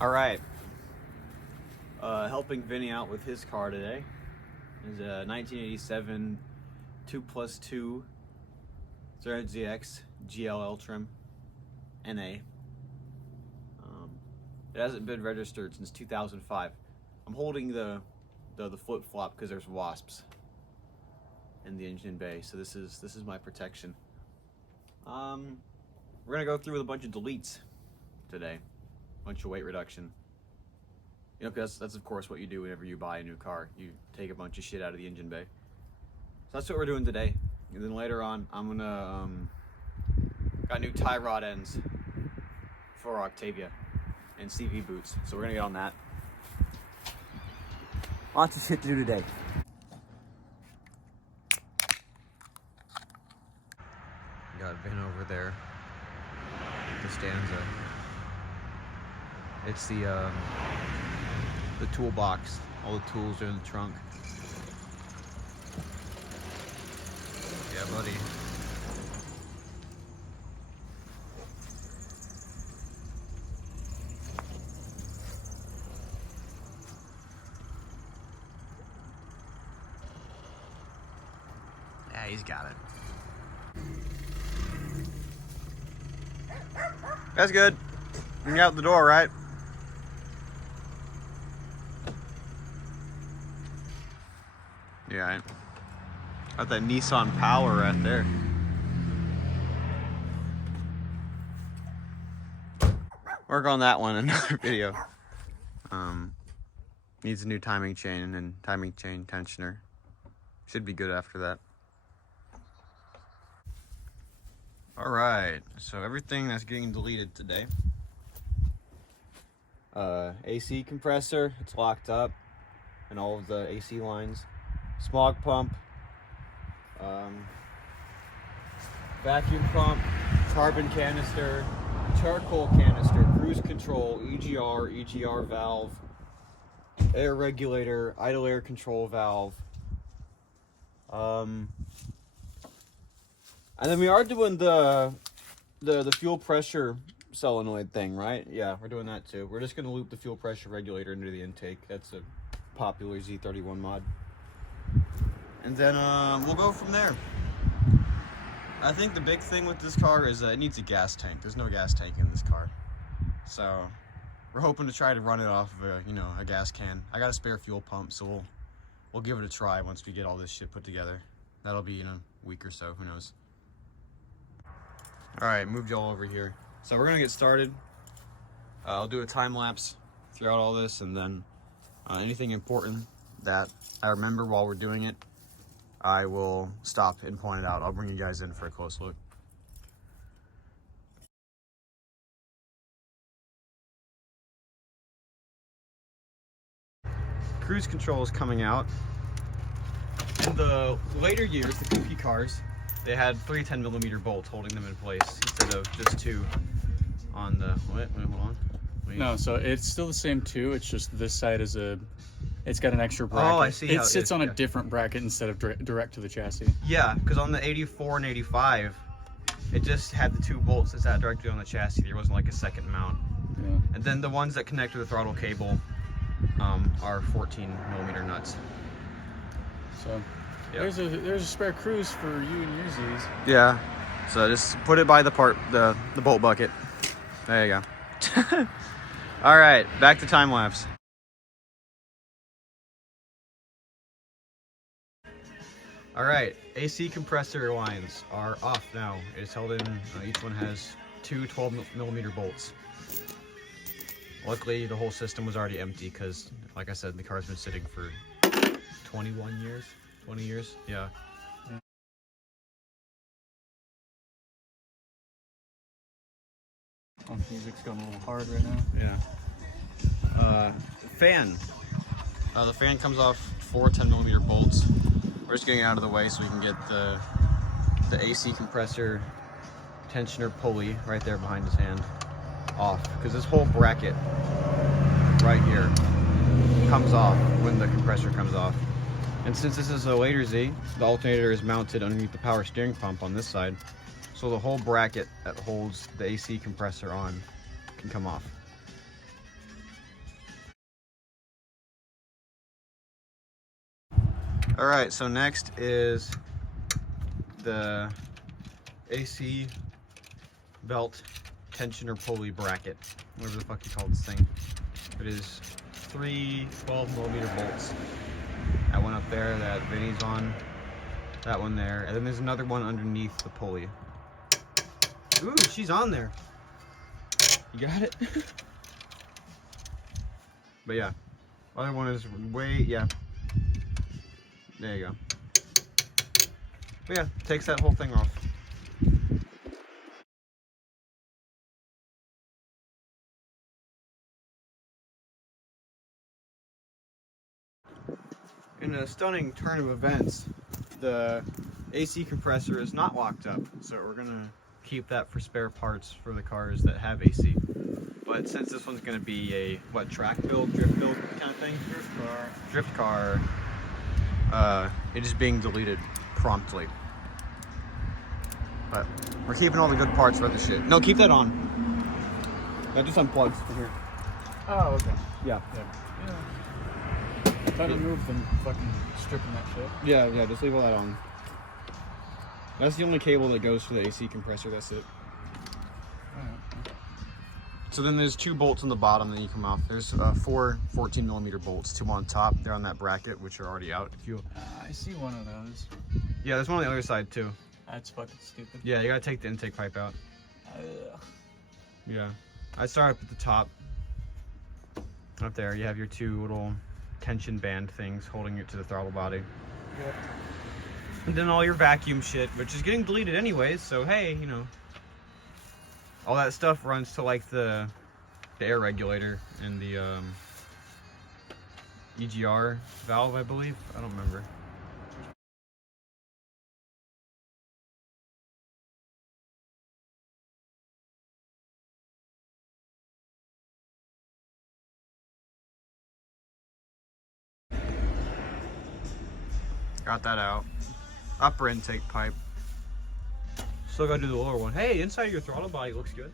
All right, helping Vinny out with his car today is a 1987 2+2 300ZX 𝕹𝖊𝖈𝖞. It hasn't been registered since 2005. I'm holding the flip-flop because there's wasps in the engine bay, so this is my protection. We're gonna go through with a bunch of deletes today, a bunch of weight reduction. You know, because that's of course what you do whenever you buy a new car. You take a bunch of shit out of the engine bay. So that's what we're doing today. And then later on, I'm gonna got new tie rod ends for 𝕹𝖊𝖈𝖞 and CV boots. So we're gonna get on that. Lots of shit to do today. Got Vin over there. The Stanza. It's the toolbox. All the tools are in the trunk. Yeah, buddy. Yeah, he's got it. That's good. You can get out the door, right? Yeah, got that Nissan power right there. Work on that one in another video. Needs a new timing chain and timing chain tensioner. Should be good after that. Alright, so everything that's getting deleted today. AC compressor, it's locked up, and all of the AC lines. Smog pump, vacuum pump, carbon canister, charcoal canister, cruise control, EGR valve, air regulator, idle air control valve. And then we are doing the fuel pressure solenoid thing, right? Yeah, we're doing that too. We're just gonna loop the fuel pressure regulator into the intake. That's a popular Z31 mod. And then we'll go from there. I think the big thing with this car is it needs a gas tank. There's no gas tank in this car. So we're hoping to try to run it off of a gas can. I got a spare fuel pump, so we'll give it a try once we get all this shit put together. That'll be in a week or so, who knows. Alright, moved y'all over here. So we're gonna get started. I'll do a time lapse throughout all this, and then anything important that I remember while we're doing it, I will stop and point it out. I'll bring you guys in for a close look. Cruise control is coming out. In the later years, the kooky cars, they had 3 10mm bolts holding them in place instead of just 2 on the, wait, hold on. Wait. No, so it's still the same 2, it's just this side is it's got an extra bracket. Oh, I see. It sits on a different bracket instead of direct to the chassis. Yeah, because on the 84 and 85, it just had the 2 bolts that sat directly on the chassis. There wasn't like a second mount. Yeah. And then the ones that connect to the throttle cable are 14mm nuts. So yep. there's a spare cruise for you and your Z's. Yeah. So just put it by the bolt bucket. There you go. All right, back to time lapse. All right, AC compressor lines are off now. It's held in, each one has 2 12mm bolts. Luckily, the whole system was already empty because, like I said, the car's been sitting for 21 years, 20 years, yeah. Music's going a little hard right now. Yeah. Fan. The fan comes off 4 10mm bolts. We're just getting it out of the way so we can get the AC compressor tensioner pulley right there behind his hand off, because this whole bracket right here comes off when the compressor comes off. And since this is a later Z, the alternator is mounted underneath the power steering pump on this side, so the whole bracket that holds the AC compressor on can come off. All right, so next is the AC belt tensioner pulley bracket, whatever the fuck you call this thing. It is 3 12mm bolts. That one up there that Vinny's on, that one there, and then there's another one underneath the pulley. Ooh, she's on there. You got it? But yeah, other one is yeah. There you go. But yeah, takes that whole thing off. In a stunning turn of events, the AC compressor is not locked up, so we're gonna keep that for spare parts for the cars that have AC. But since this one's gonna be a track build, drift build kind of thing, drift car, it is being deleted promptly. But we're keeping all the good parts for the shit. No, keep that on. That just unplugs from here. Oh, okay. Yeah. I thought I moved them fucking stripping that shit. Yeah, just leave all that on. That's the only cable that goes for the AC compressor, that's it. Alright. So then there's 2 bolts on the bottom that you come off. There's 4 14mm bolts, 2 on top. They're on that bracket, which are already out. If you, I see one of those. yeah, there's one on the other side too. That's fucking stupid. Yeah, you gotta take the intake pipe out. Ugh. Yeah, I start up at the top. Up there, you have your 2 little tension band things holding it to the throttle body. Yep. And then all your vacuum shit, which is getting deleted anyways, so hey, you know. All that stuff runs to like the air regulator and the EGR valve, I believe. I don't remember. Got that out. Upper intake pipe. Still gotta do the lower one. Hey, inside your throttle body looks good.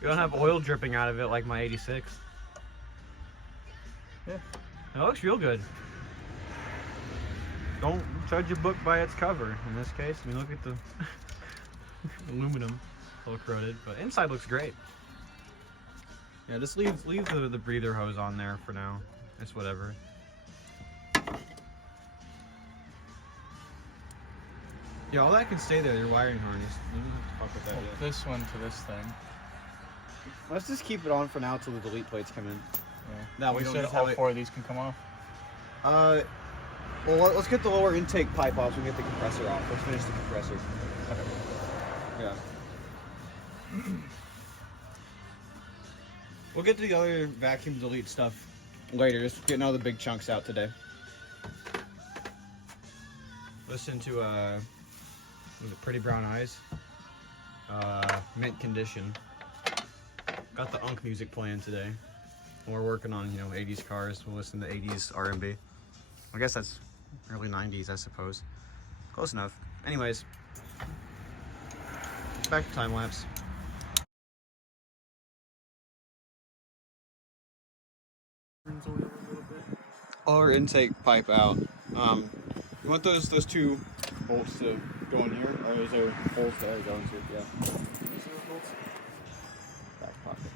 You don't have oil dripping out of it like my 86. Yeah. It looks real good. Don't judge a book by its cover in this case. I mean, look at the aluminum, all corroded, but inside looks great. Yeah, just leave the breather hose on there for now. It's whatever. Yeah, all that can stay there, your wiring harness. You don't have to fuck with that yet. This one to this thing. Let's just keep it on for now till the delete plates come in. Yeah. That way You we said don't all have it. 4 of these can come off? Well, let's get the lower intake pipe off so we can get the compressor off. Let's finish the compressor. Okay. Yeah. We'll get to the other vacuum delete stuff later. Just getting all the big chunks out today. Listen to was it Pretty Brown Eyes? Mint Condition. Got the Unk music playing today. We're working on, you know, 80s cars. We'll listen to 80s R&B. I guess that's early 90s, I suppose. Close enough. Anyways, back to time lapse. Our intake pipe out. You want those 2 bolts to go in here, or is there holes there go into? Yeah. These are those bolts. Back pocket.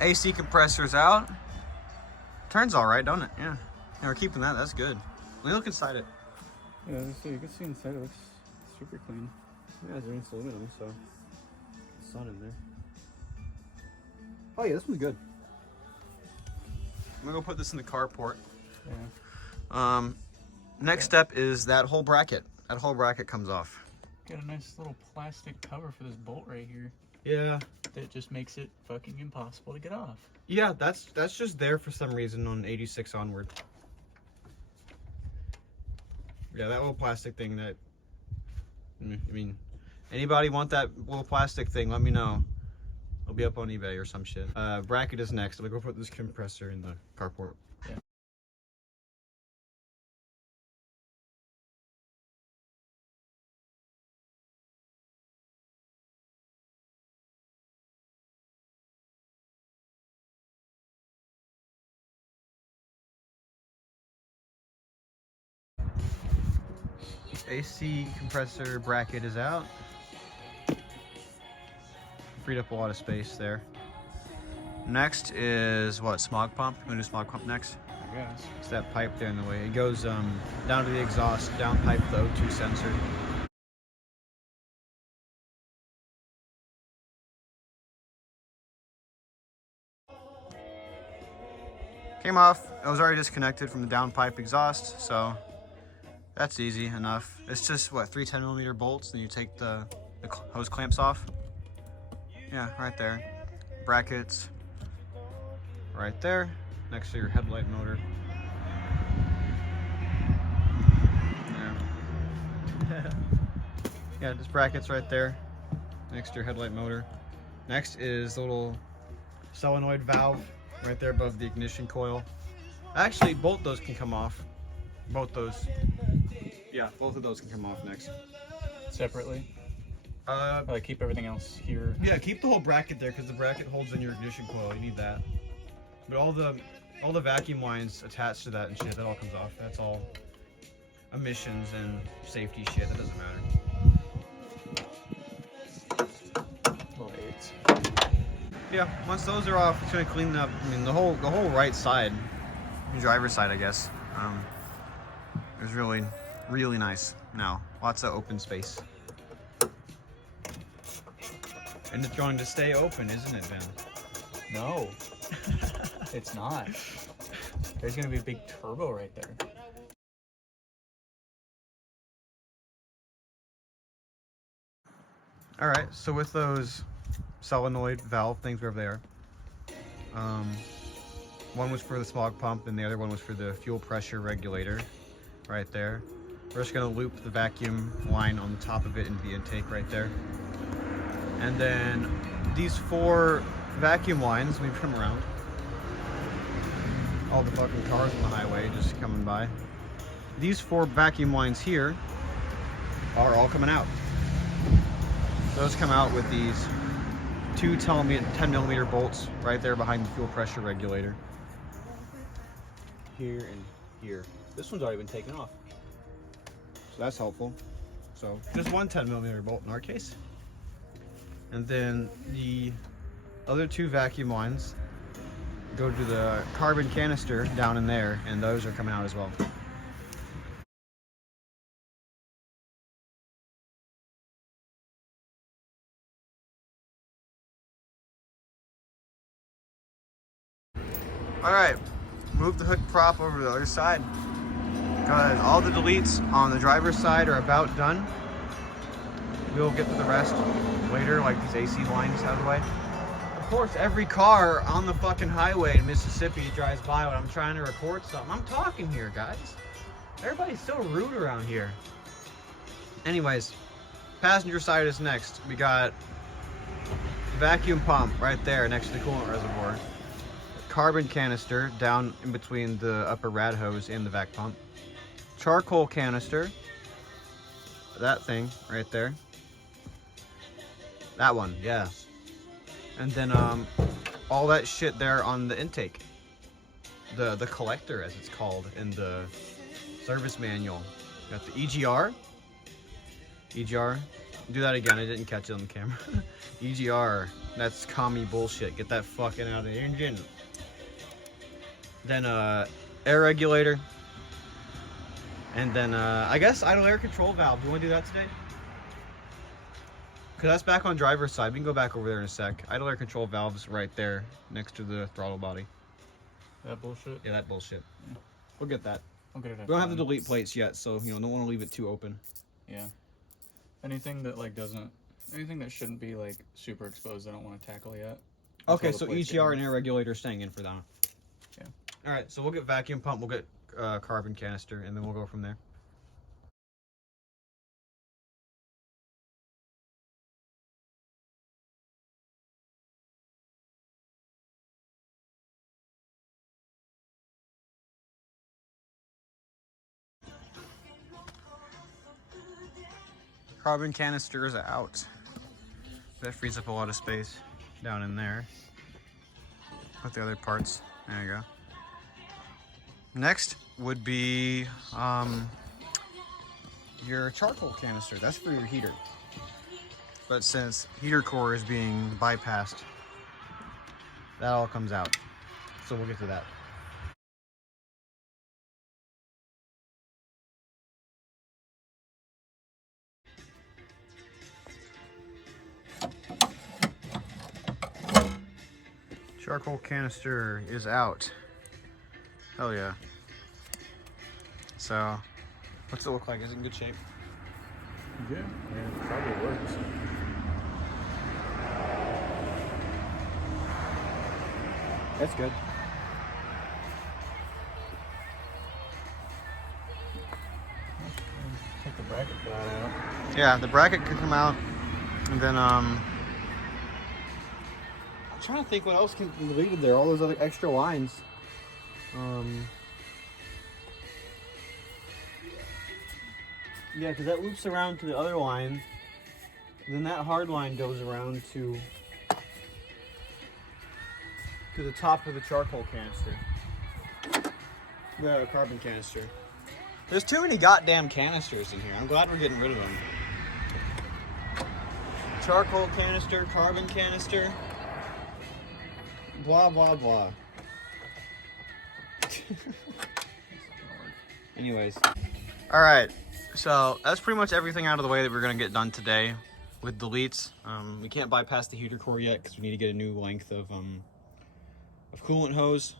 AC compressor's out. Turns all right, don't it? Yeah. Yeah, we're keeping that. That's good. Let me look inside it. Yeah, so you can see inside it looks super clean. Yeah, it's aluminum, so sun in there. Oh yeah, this one's good. I'm gonna go put this in the carport. Yeah. Next step is that whole bracket. That whole bracket comes off. Got a nice little plastic cover for this bolt right here. Yeah. That just makes it fucking impossible to get off. Yeah, that's just there for some reason on 86 onward. Yeah, that little plastic thing that, I mean, anybody want that little plastic thing, let me know. It'll be up on eBay or some shit. Bracket is next. I'm gonna go put this compressor in the carport. AC compressor bracket is out. Freed up a lot of space there. Next is what, smog pump? I'm gonna do smog pump next. I guess. It's that pipe there in the way. It goes down to the exhaust, down pipe the O2 sensor. Came off. It was already disconnected from the downpipe exhaust, so that's easy enough. It's just what, 3 10mm bolts, then you take the hose clamps off. Yeah, right there. Brackets right there, next to your headlight motor. Yeah. Yeah, just brackets right there, next to your headlight motor. Next is the little solenoid valve right there above the ignition coil. Actually, both those can come off. Both those. Yeah, both of those can come off next. Separately? Like keep everything else here? Yeah, keep the whole bracket there because the bracket holds in your ignition coil. You need that. But all the vacuum lines attached to that and shit, that all comes off. That's all emissions and safety shit. That doesn't matter. Little eights. Yeah, once those are off, it's gonna clean up. I mean, the whole right side, the driver's side, I guess, is really nice now. Lots of open space. And it's going to stay open, isn't it, Ben? No, it's not. There's gonna be a big turbo right there. All right, so with those solenoid valve things, wherever they are, one was for the smog pump and the other one was for the fuel pressure regulator right there. We're just gonna loop the vacuum line on the top of it into the intake right there. And then these 4 vacuum lines, let me put them around. All the fucking cars on the highway just coming by. These 4 vacuum lines here are all coming out. Those come out with these 2 10mm bolts right there behind the fuel pressure regulator. Here and here. This one's already been taken off, so that's helpful. So just 1 10mm bolt in our case. And then the other 2 vacuum lines go to the carbon canister down in there, and those are coming out as well. All right, move the hood prop over to the other side, because all the deletes on the driver's side are about done. We'll get to the rest later, like these AC lines out of the way. Of course, every car on the fucking highway in Mississippi drives by when I'm trying to record something. I'm talking here, guys. Everybody's so rude around here. Anyways, passenger side is next. We got vacuum pump right there next to the coolant reservoir. Carbon canister down in between the upper rad hose and the vac pump. Charcoal canister. That thing right there. That one, yeah. And then all that shit there on the intake. The collector, as it's called in the service manual. Got the EGR. EGR. Do that again, I didn't catch it on the camera. EGR. That's commie bullshit. Get that fucking out of the engine. Then air regulator. And then I guess idle air control valve. Do you want to do that today? Because that's back on driver's side. We can go back over there in a sec. Idle air control valve's right there next to the throttle body. That bullshit? Yeah, that bullshit. Yeah. We'll get that. I'll get it. We don't have the delete plates yet, so you know, don't want to leave it too open. Yeah. Anything that like anything that shouldn't be like super exposed, I don't want to tackle yet. Okay, so EGR and air regulator staying in for that. Yeah. All right, so we'll get vacuum pump, we'll get carbon canister, and then we'll go from there. Carbon canister is out. That frees up a lot of space down in there. Put the other parts. There you go. Next would be your charcoal canister. That's for your heater. But since heater core is being bypassed, that all comes out. So we'll get to that. Charcoal canister is out. Hell yeah. So, what's it look like? Is it in good shape? Yeah, it probably works. That's good. Take the bracket for that out. Yeah, the bracket could come out, and then I'm trying to think what else can be deleted there. All those other extra lines. Yeah, because that loops around to the other line. Then that hard line goes around to the top of the charcoal canister. The carbon canister. There's too many goddamn canisters in here. I'm glad we're getting rid of them. Charcoal canister, carbon canister. Blah, blah, blah. Anyways. Alright, so that's pretty much everything out of the way that we're going to get done today with deletes. We can't bypass the heater core yet because we need to get a new length of coolant hose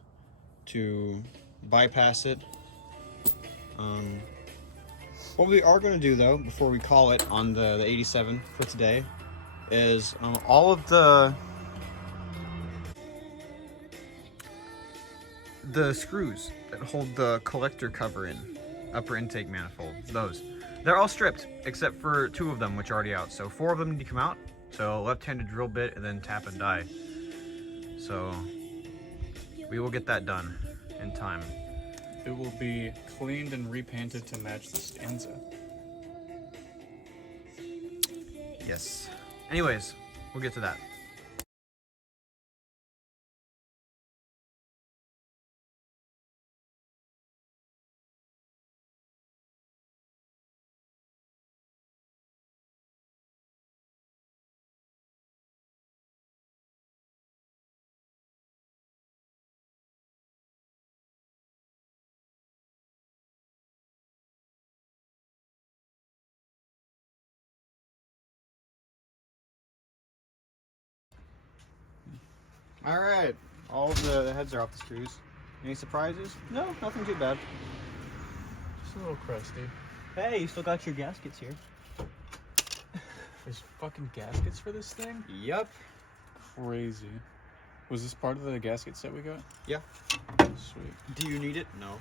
to bypass it. What we are going to do though, before we call it on the 87 for today, is all of the screws that hold the collector cover in, upper intake manifold, they're all stripped except for 2 of them, which are already out. So 4 of them need to come out. So left-handed drill bit and then tap and die. So we will get that done in time. It will be cleaned and repainted to match the stanza. Yes. Anyways, we'll get to that. All right, all of the heads are off the screws. Any surprises? No, nothing too bad. Just a little crusty. Hey, you still got your gaskets here. There's fucking gaskets for this thing? Yep. Crazy. Was this part of the gasket set we got? Yeah. Sweet. Do you need it? No.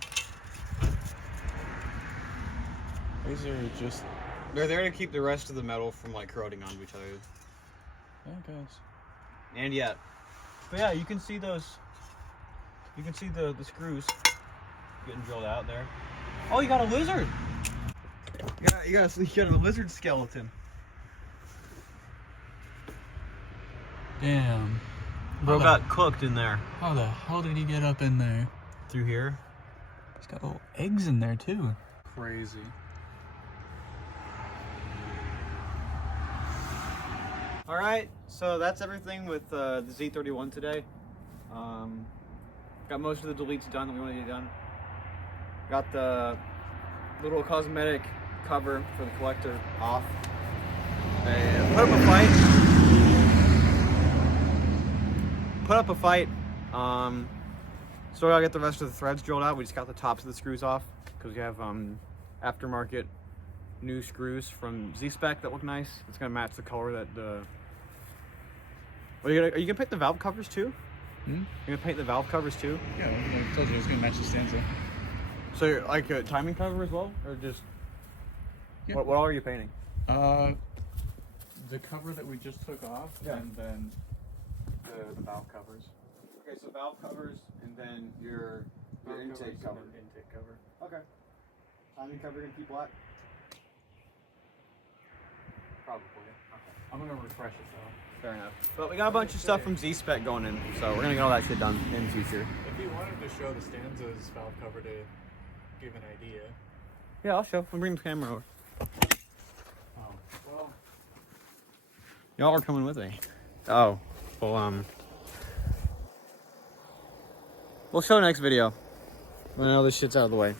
These are just... They're there to keep the rest of the metal from like corroding onto each other. Yeah, guys. And yet. But yeah, you can see those. You can see the screws getting drilled out there. Oh, you got a lizard. You got a lizard skeleton. Damn. Bro got cooked in there. How the hell did he get up in there? Through here. He's got little eggs in there too. Crazy. All right, so that's everything with the Z31 today. Got most of the deletes done that we wanted to get done. Got the little cosmetic cover for the collector off. Put up a fight. Still gotta get the rest of the threads drilled out. We just got the tops of the screws off because we have aftermarket new screws from Z-Spec that look nice. It's gonna match the color that the... Are you gonna paint the valve covers too? Hmm? You're gonna paint the valve covers too? Yeah, I told you it was gonna match the stanza. So you're like a timing cover as well, or just... Yeah. What all are you painting? The cover that we just took off, Yeah. and then the valve covers. Okay, so valve covers and then your intake cover. Intake cover. Okay. Timing cover gonna keep black? Probably. Okay. I'm gonna refresh it though. Fair enough. But we got a bunch of stuff from Z-Spec going in, so we're gonna get all that shit done in the future. If you wanted to show the stanza's valve cover to give an idea. Yeah, I'll show. We'll bring the camera over. Oh, well. Y'all are coming with me. Oh, well, we'll show next video when all this shit's out of the way.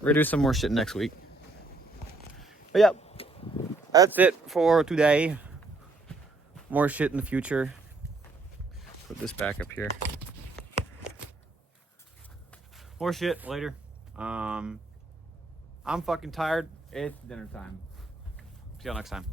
We're gonna do some more shit next week. But yeah, that's it for today. More shit in the future. Put this back up here. More shit later. I'm fucking tired. It's dinner time. See y'all next time.